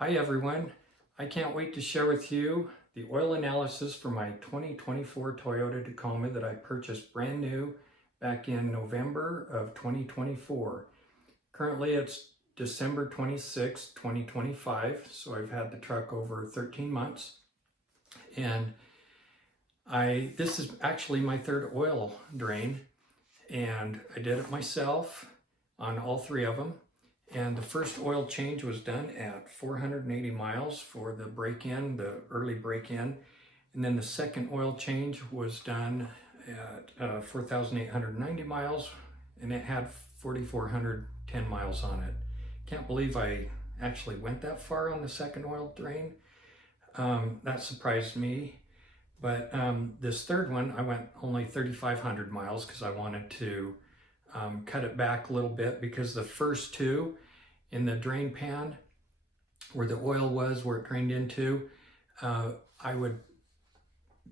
Hi everyone, I can't wait to share with you the oil analysis for my 2024 Toyota Tacoma that I purchased brand new back in November of 2024. Currently it's December 26, 2025, so I've had the truck over 13 months. And this is actually my third oil drain, and I did it myself on all three of them. And the first oil change was done at 480 miles for the break-in, the early break-in. And then the second oil change was done at 4,890 miles, and it had 4,410 miles on it. Can't believe I actually went that far on the second oil drain. That surprised me. But this third one, I went only 3,500 miles because I wanted to cut it back a little bit, because the first two in the drain pan where the oil was, where it drained into, I would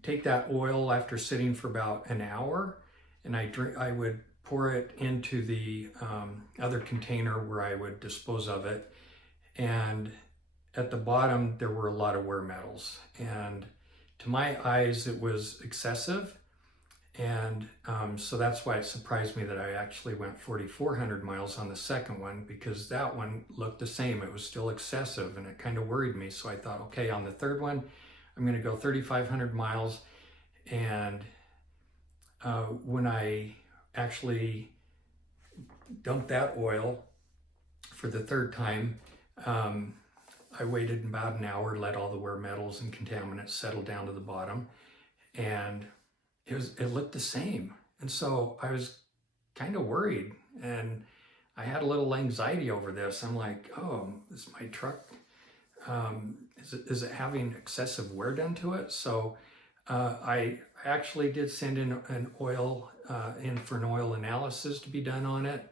take that oil after sitting for about an hour, and I would pour it into the other container where I would dispose of it. And at the bottom there were a lot of wear metals, and to my eyes it was excessive. And so that's why it surprised me that I actually went 4,400 miles on the second one, because that one looked the same. It was still excessive, and it kind of worried me. So I thought, okay, on the third one, I'm going to go 3,500 miles. And when I actually dumped that oil for the third time, I waited about an hour, let all the wear metals and contaminants settle down to the bottom, and it looked the same. And so I was kind of worried, and I had a little anxiety over this. I'm like, oh, is my truck, is it having excessive wear done to it? So I actually did send in an oil, in for an oil analysis to be done on it.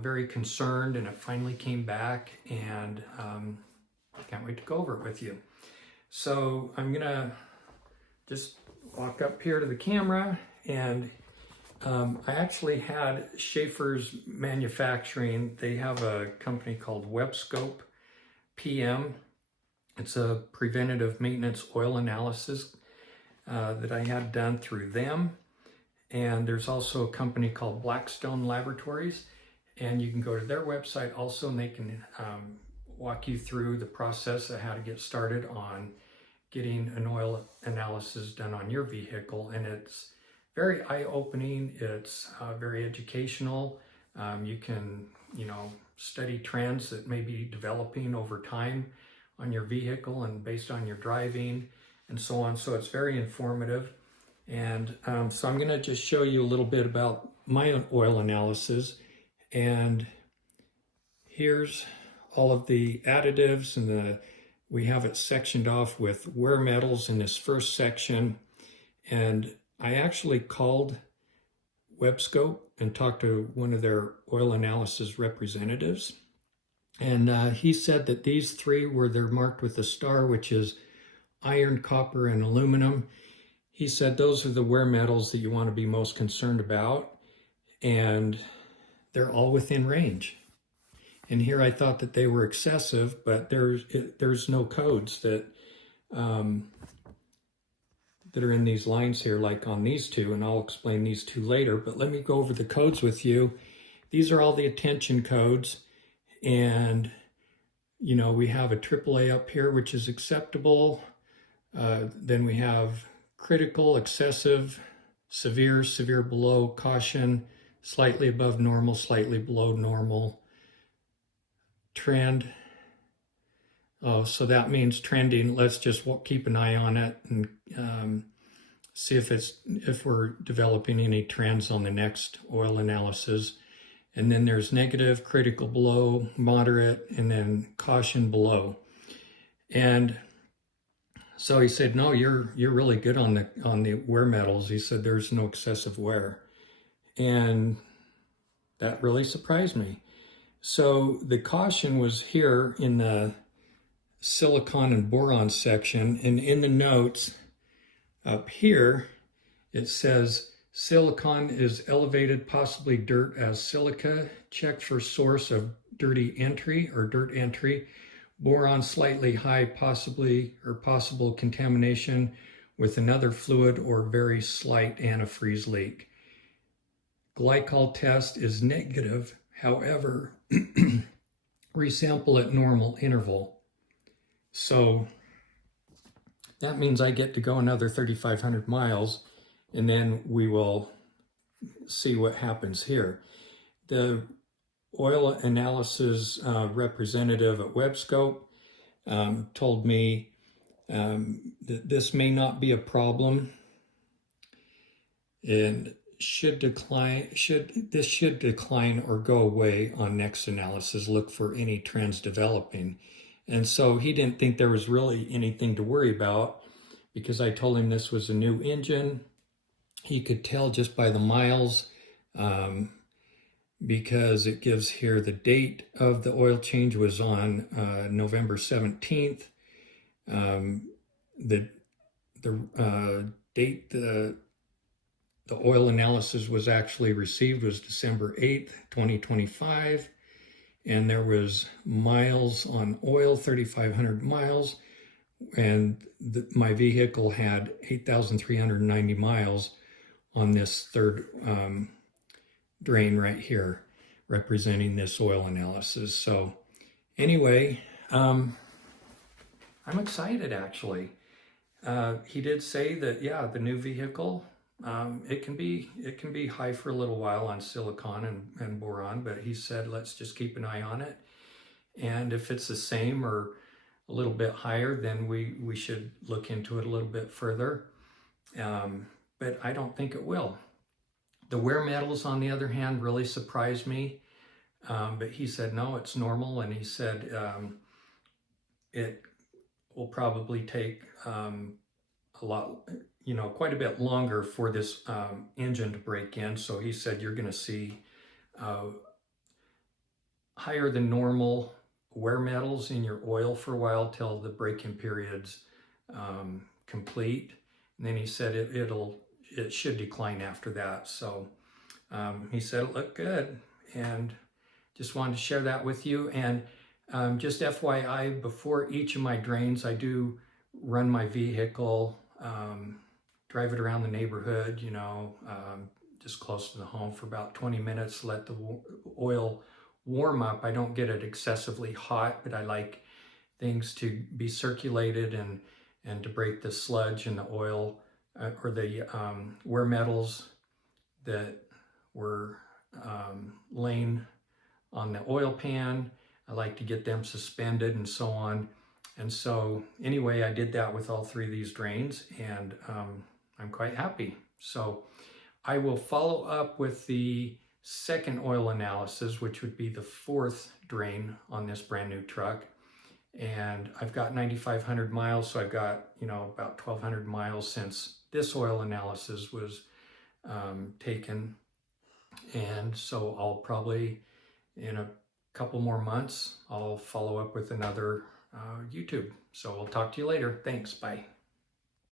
Very concerned, and it finally came back, and I can't wait to go over it with you. So I'm gonna just walk up here to the camera, and I actually had Schaefer's Manufacturing. They have a company called Webscope PM. It's a preventative maintenance oil analysis that I had done through them. And there's also a company called Blackstone Laboratories, and you can go to their website also, and they can walk you through the process of how to get started on getting an oil analysis done on your vehicle. And it's very eye-opening. It's very educational. You can, study trends that may be developing over time on your vehicle and based on your driving and so on. So it's very informative. And so I'm going to just show you a little bit about my oil analysis. And here's all of the additives, and we have it sectioned off with wear metals in this first section. And I actually called Webscope and talked to one of their oil analysis representatives. And he said that these three they're marked with a star, which is iron, copper, and aluminum. He said those are the wear metals that you want to be most concerned about, and they're all within range. And here I thought that they were excessive, but there's no codes that are in these lines here, like on these two, and I'll explain these two later. But let me go over the codes with you. These are all the attention codes, and we have a AAA up here, which is acceptable. Then we have critical, excessive, severe, severe below, caution, slightly above normal, slightly below normal, trend. Oh, so that means trending. Let's just keep an eye on it and see if we're developing any trends on the next oil analysis. And then there's negative, critical below, moderate, and then caution below. And so he said, no, you're really good on the wear metals. He said there's no excessive wear. And that really surprised me. So the caution was here in the silicon and boron section, and in the notes up here it says silicon is elevated, possibly dirt as silica. Check for source of dirt entry, boron slightly high, possibly or possible contamination with another fluid or very slight antifreeze leak. Glycol test is negative, however, resample at normal interval. So that means I get to go another 3,500 miles, and then we will see what happens here. The oil analysis representative at WebScope told me that this may not be a problem and should decline or go away on next analysis. Look for any trends developing. And so he didn't think there was really anything to worry about because I told him this was a new engine. He could tell just by the miles because it gives here the date of the oil change was on November 17th. The date the oil analysis was actually received was December 8th, 2025. And there was miles on oil, 3,500 miles. And my vehicle had 8,390 miles on this third drain right here, representing this oil analysis. So anyway, I'm excited actually. He did say that, yeah, the new vehicle, it can be high for a little while on silicon and boron, but he said, let's just keep an eye on it. And if it's the same or a little bit higher, then we should look into it a little bit further. But I don't think it will. The wear metals, on the other hand, really surprised me. But he said, no, it's normal. And he said it will probably take a lot, quite a bit longer for this engine to break in. So he said, you're going to see higher than normal wear metals in your oil for a while till the break-in period's complete. And then he said it should decline after that. So he said it looked good, and just wanted to share that with you. And just FYI, before each of my drains, I do run my vehicle, drive it around the neighborhood, just close to the home for about 20 minutes, let the oil warm up. I don't get it excessively hot, but I like things to be circulated and to break the sludge and the oil or the wear metals that were laying on the oil pan. I like to get them suspended and so on. And so anyway, I did that with all three of these drains, and I'm quite happy. So I will follow up with the second oil analysis, which would be the fourth drain on this brand new truck. And I've got 9,500 miles, so I've got, about 1,200 miles since this oil analysis was taken. And so I'll probably, in a couple more months, I'll follow up with another YouTube. So I'll talk to you later. Thanks. Bye.